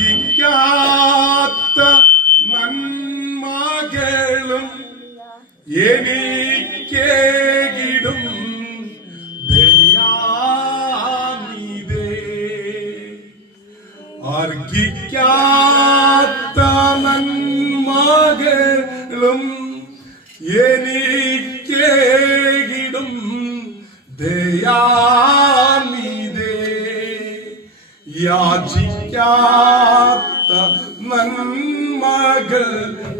നൽകിക്കാത്ത നന്മകളും എനിക്കേകിടും. ദയാനിതേ നന്മകളും എനിക്കേകിടും. ദയാമിതേ യാചിക്ക യാചിക്കാത്ത നന്മകൾ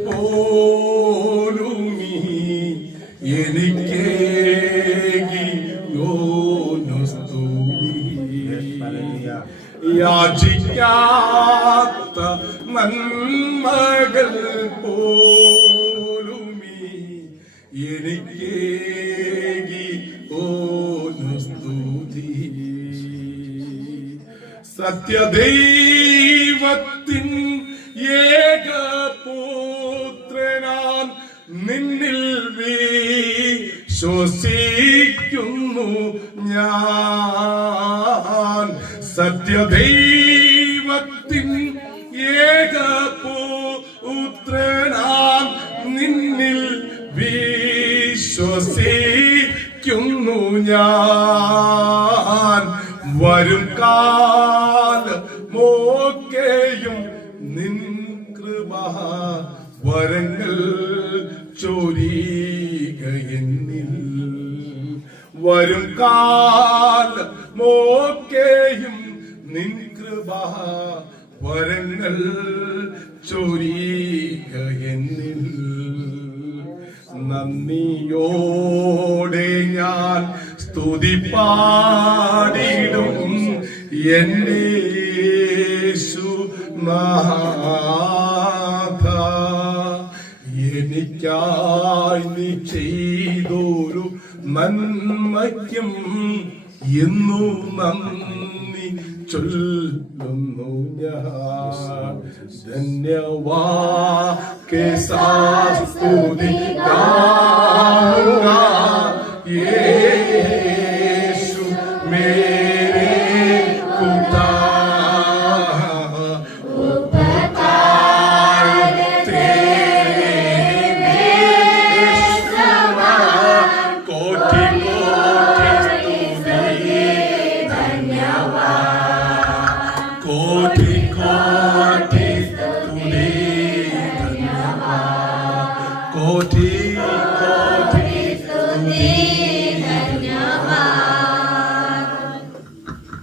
പോലുമീ എനിക്ക് യാചിക്കാത്ത നന്മകൾ പോലുമീ എനിക്കേകി സത്യദൈവത്തിൻ ഏക പുത്രനാൻ നിന്നിൽ വിശ്വസിക്കുന്നു ഞാൻ. സത്യദൈവത്തിൻ ഏകപുത്രനാം വരും കാലമൊക്കെയും നിൻ കൃപ വരങ്ങൾ ചൊരിക എന്നിൽ. വരും കാലമൊക്കെയും നിൻ കൃപ വരങ്ങൾ ചൊരിക എന്നിൽ. നന്ദിയോടെ ഞാൻ സ്തുതി പാടിടും എന്റെ നാഥ. എനിക്കായി നീ നന്മയ്ക്കും എന്നു നന്ദി ചൊല്ലുന്നു ഞാൻ. ധന്യവാ കേസാസ്തുതി ഗാനുക because